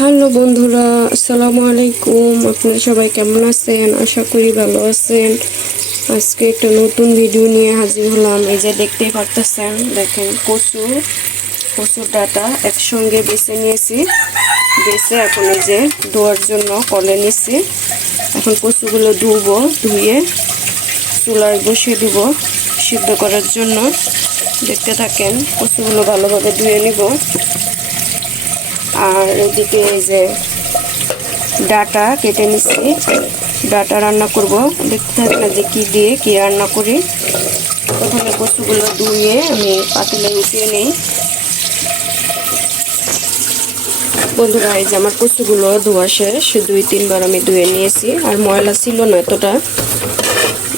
Hello বন্ধুরা, আসসালামু আলাইকুম। আপনারা সবাই কেমন আছেন? আশা করি ভালো আছেন। আজকে একটা নতুন ভিডিও নিয়ে হাজির হলাম। এই যে দেখতেই পারতেছেন, দেখেন কচুর ডাটা একসঙ্গে বেছে নিয়েছি। বেছে এখন এই যে ধোয়ার জন্য কলে নিচ্ছি। এখন কচুগুলো ধুয়ে চুলায় বসিয়ে দিব সিদ্ধ করার জন্য। দেখতে থাকেন, কচুগুলো ভালোভাবে ধুয়ে নিব। আর এদিকে এই যে ডাটা কেটে নিচ্ছি, ডাটা রান্না করব। দেখতে থাকেন যে কি রান্না করি। প্রথমে কচুগুলো ধুয়ে আমি পাতিলে উঠিয়ে নিই। বন্ধুরা, এই যে আমার কচুগুলো ধোয়া শেষ, 2-3 বার আমি ধুয়ে নিয়েছি। আর ময়লা ছিল না এতটা।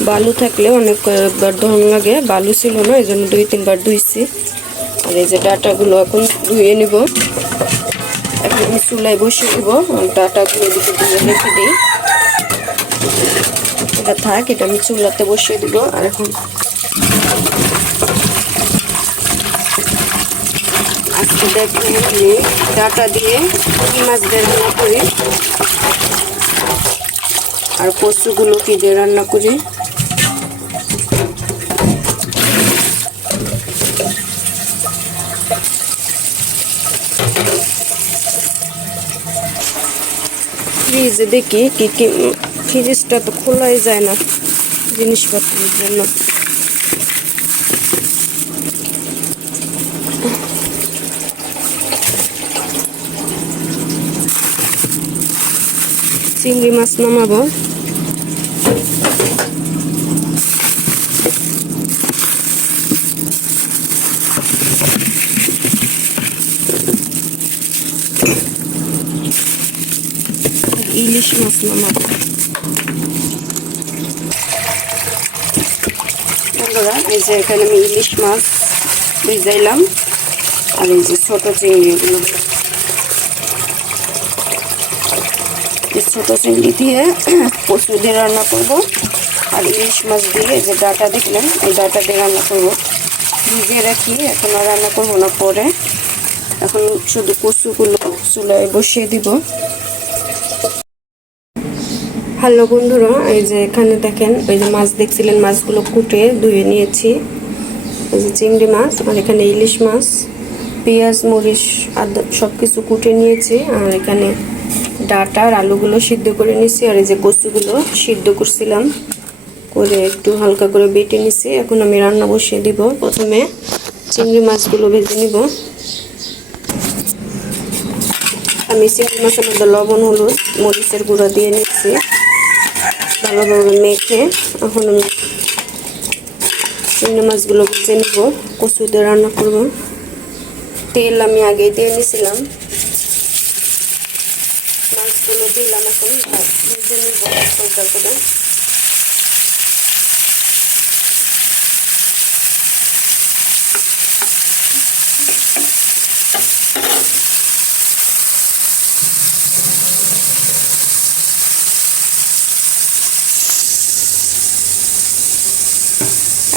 বালু থাকলে অনেকবার ধোয়ানো লাগে, বালু ছিল না, এই জন্য 2-3 বার ধুইছি। আর এই যে ডাটাগুলো এখন ধুয়ে নিব। এখন আমি চুলায় বসিয়ে দিব। ডাটাগুলো এদিকে ধুয়ে রেখে দিই, এটা থাক। এটা আমি চুলাতে বসিয়ে দিব। আর এখন আজকে দেখবেন আমি ডাটা দিয়ে মাছ দিয়ে রান্না করি, আর কচুগুলো কি দিয়ে রান্না করি। ফ্রিজে দেখি কি কি, ফ্রিজটা তো খোলাই যায় না জিনিসপত্রের জন্য। চিংড়ি মাছ নামাবো। ইলিশ মাছ নামাবো। বন্ধুরা, এই যে এখানে আমি ইলিশ মাছ ভিজাইলাম। আর এই যে ছোট চিংড়িগুলো, ছোট চিংড়ি দিয়ে কচু দিয়ে রান্না করবো। আর ইলিশ মাছ দিয়ে এই যে ডাটা দেখলেন, এই ডাটা দিয়ে রান্না করবো। ভিজিয়ে রাখি, এখন আর রান্না করবো না, পরে। এখন শুধু কচুগুলো চুলায় বসিয়ে দিব। হ্যালো বন্ধুরা, এই যে এখানে দেখেন, এই যে মাছ দেখছিলেন, মাছগুলো কুটে ধুয়ে নিয়েছি। এই যে চিংড়ি মাছ, আর এখানে ইলিশ মাছ, পেঁয়াজ মরিচ আদা সব কিছু কুটে নিয়েছি। আর এখানে ডাটা আর আলুগুলো সিদ্ধ করে নিয়েছি। আর এই যে কচুগুলো সিদ্ধ করছিলাম, করে একটু হালকা করে বেটে নিছি। এখন আমি রান্না বসিয়ে দিব। প্রথমে চিংড়ি মাছগুলো ভেজে নিব। আমি চিংড়ি মাছের মধ্যে লবণ হলুদ মরিচের গুঁড়া দিয়ে নিচ্ছি ভালোভাবে মেখে। এখন আমি চিংড়ি মাছগুলো ভেজে নিব, কচু দিয়ে রান্না করব। তেল আমি আগে দিয়ে নিয়েছিলাম, মাছগুলো দিলাম। এখন ভেজে নিব হালকা করে।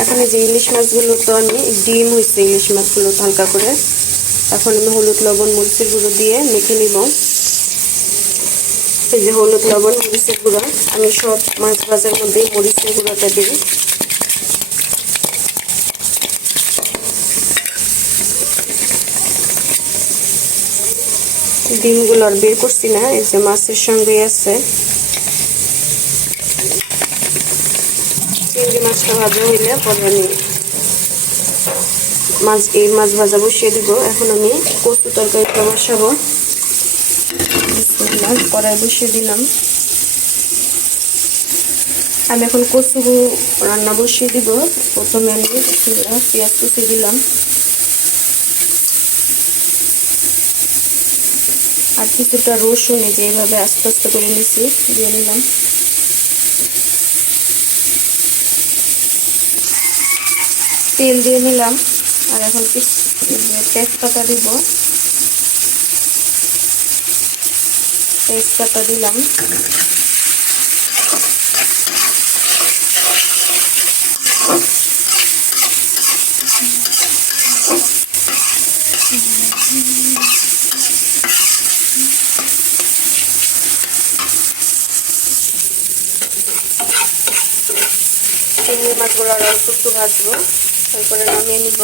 এখানে যে ইলিশ মাছগুলো, তো আমি ডিম হয়েছে ইলিশ মাছগুলো হালকা করে। এখন আমি হলুদ লবণ মরিচের গুঁড়ো দিয়ে মেখে নিব। এই যে হলুদ লবণ মরিচের গুঁড়ো, আমি সব মাছ ভাজার মধ্যে মরিচের গুঁড়োটা দিই। ডিমগুলো আর বের করছি না, এই যে মাছের সঙ্গে আছে। চিংড়ি মাছটা ভাজা হইলে পরে আমি মাছ ভাজা বসিয়ে দিব। এখন আমি কচু তরকারিটা বসাবো। কড়াই বসিয়ে দিলাম। আমি এখন কচু রান্না বসিয়ে দিব। প্রথমে আমি পেঁয়াজ কুচি দিলাম, আর কিছুটা রসুন এই যে এইভাবে আস্তে আস্তে করে নিচ্ছি, দিয়ে নিলাম। তেল দিয়ে নিলাম। আর এখন তেজপাতা দিব, তেজপাতা দিলাম। মাছগুলো আর একটু একটু ভাজবো, তারপরে নামিয়ে নিব।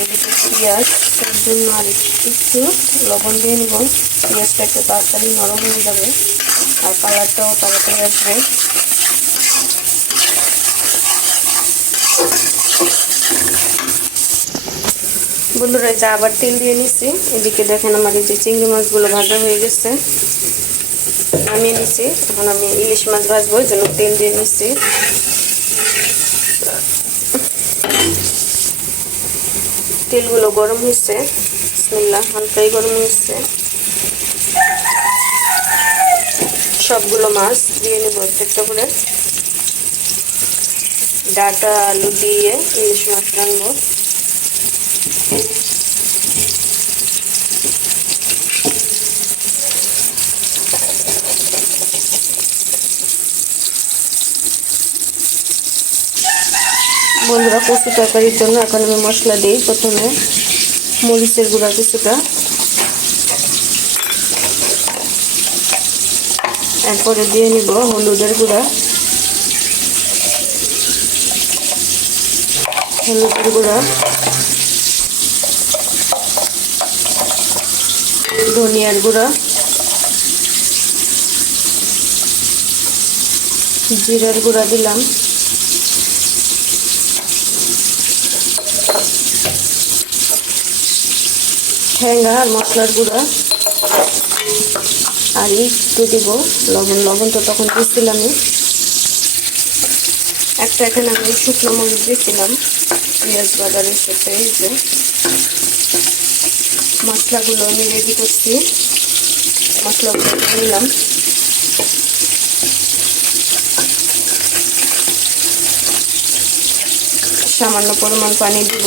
এদিকে পেঁয়াজ, তার জন্য আর একটু লবণ দিয়ে নিব। পেঁয়াজটা একটু তাড়াতাড়ি নরম হয়ে যাবে আর কালারটাও তাড়াতাড়ি আসবে। বন্ধুরা যা আবার তেল দিয়ে নিচ্ছি। এদিকে দেখেন আমার এই যে চিংড়ি মাছগুলো ভাজা হয়ে গেছে, নামিয়ে নিচ্ছি। এখন আমি ইলিশ মাছ ভাজবো, এই জন্য তেল দিয়ে নিচ্ছি। তেলগুলো গরম হয়েছে, বিসমিল্লাহ, হালকাই গরম হয়েছে। সবগুলো মাছ দিয়ে নেব একটা একটা করে। ডাটা আলু দিয়ে ইলিশ মাছ রাখবো। বন্ধুরা কচু তরকারির জন্য এখন আমি মশলা দিই। প্রথমে মরিচের গুঁড়া কিছুটা, এরপরে দিয়ে নিব হলুদের গুঁড়া, ধনিয়ার গুঁড়া, জিরার গুঁড়া দিলাম, ঠেঙ্গা আর মশলার গুঁড়া, আর একটু দিব লবণ। লবণ তো তখন দিচ্ছিলাম। একটা এখানে আমি শুকনো মরিচ দিয়েছিলাম পেঁয়াজ বাজারের সাথে। এই যে মশলাগুলো আমি রেডি করছি, মশলাগুলো দিয়ে নিলাম। সামান্য পরিমাণ পানি দিব।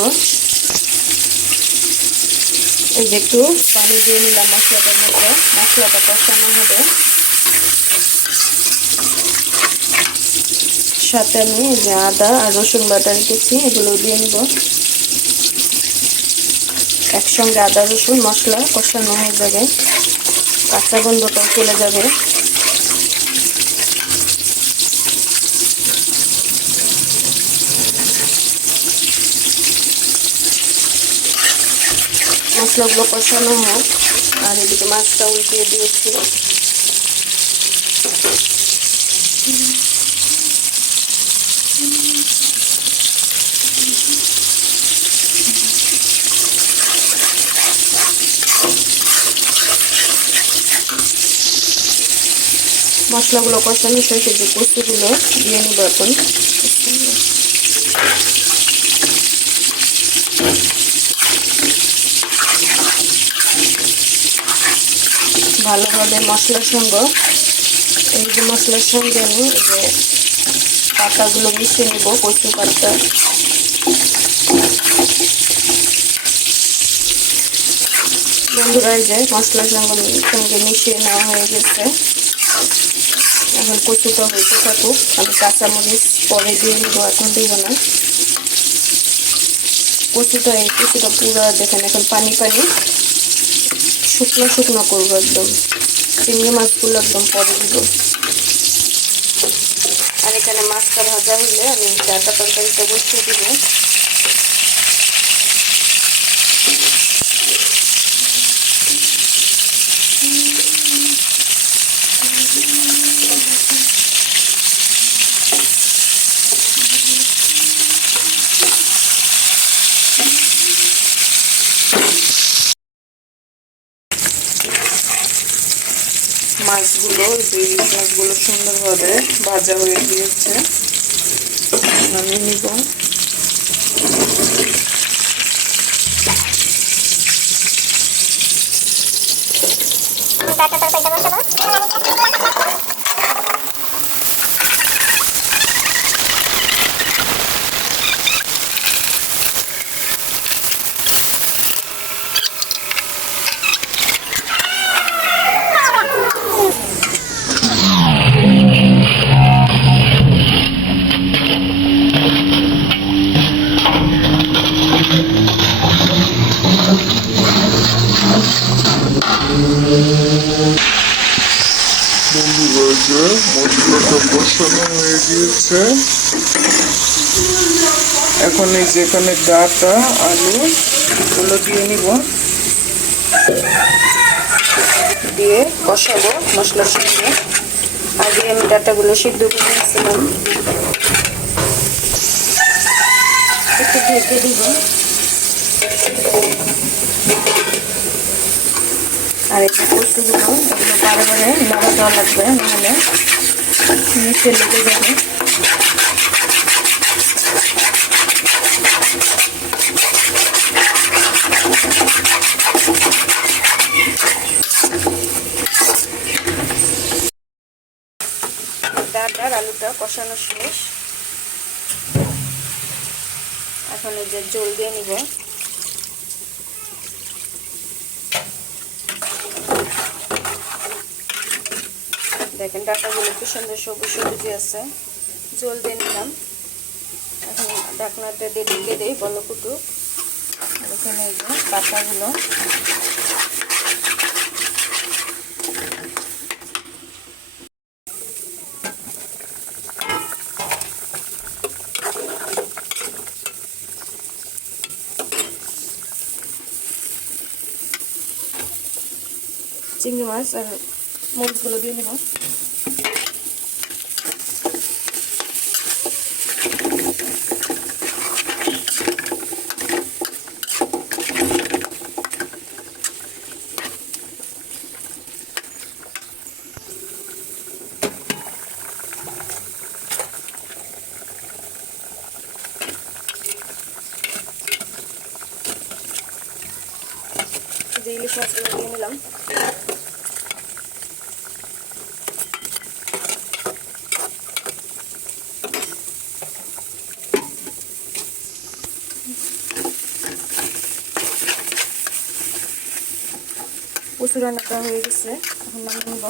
এই যে একটু পানি দিয়ে নিলাম মশলাটার মধ্যে। মশলাটা কষানো হবে। সাথে আমি এই যে আদা আর রসুন বাটা রেখেছি, এগুলো দিয়ে নিব। একসঙ্গে আদা রসুন মশলা কষানো হয়ে যাবে, কাঁচা গন্ধটাও চলে যাবে। মশলাগুলো কষানো হোক, আর এদিকে মাছটা উল্টিয়ে দিয়েছি। মশলাগুলো কষানো শেষে যে কচুগুলো দিয়ে নিব এখন। ভালোভাবে মশলার সঙ্গে, এই যে মশলার সঙ্গে আমি এই যে পাতাগুলো মিশিয়ে নেব, কচু পাতা। বন্ধুরা এই যে মশলার সঙ্গে মিশিয়ে নেওয়া হয়ে গেছে। এখন কচুটা হইতে থাকুক। আমি কাঁচামরিচ পরে দিয়ে নিব, এখন দিব না। কচুটা পুরো দেখেন এখন পানি পানি শুকনো শুকনো করবো একদম। চিংড়ি মাছগুলো একদম পরে দিব। আর এখানে মাছটা ভাজা হইলে আমি ডাটা তরকারিটা বসিয়ে দিব। মাছগুলো সুন্দরভাবে ভাজা হয়ে গিয়েছে, নামিয়ে নিব। বন্ধুরা, যে মশলাটা কষানো হয়ে গিয়েছে, এখন এই যেখানে ডাটা আলু গুলো দিয়ে নিব, দিয়ে কষাবো মশলার সঙ্গে। আগে আমি ডাটাগুলো সিদ্ধ করে নিয়েছিলাম, একটু ঢেকে দিব। আর একটু কচুগুলো এগুলো বারে বারে নাড়া দেওয়া লাগবে, নাহলে নিচে লেগে যাবে। ডাটার আলুটা কষানো শেষ, এখন এই যে জল দিয়ে নিব। দেখেন ডাটাগুলো কি সুন্দর সবুজ সবুজ আছে, জল দিয়ে নিলাম। এখন ঢাকনাটা দিয়ে ঢেকে দিই বলো কুটু। আর এখানে এই যে পাতাগুলো চিংড়ি মাছ আর মরিচগুলো দিয়ে নেব। ইলিশ মাছগুলো দিয়ে নিলাম। কচু রান্নাটা হয়ে গেছে, এখন নামিয়ে নেব।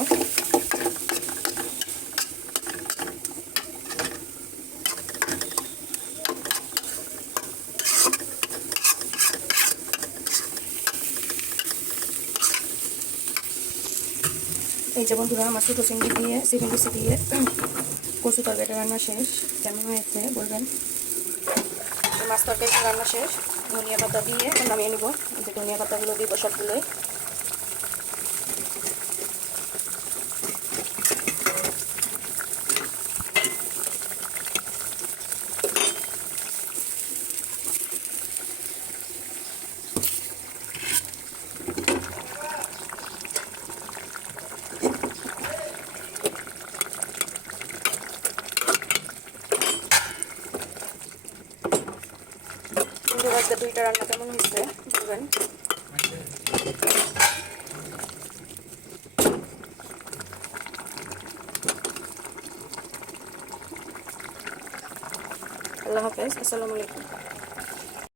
এই যে বন্ধুরা, আমার ছোটো চিংড়ি দিয়ে কচু তরকারিটা রান্না শেষ। কেমন হয়েছে বলবেন। মাছ তরকারিটা রান্না শেষ, ধনিয়া পাতা দিয়ে নামিয়ে নেব। যে ধনিয়া পাতাগুলো দিব সবগুলোই। দুইটা রান্না কেমন হয়েছে বলবেন। আল্লাহ হাফেজ, আসসালামু আলাইকুম।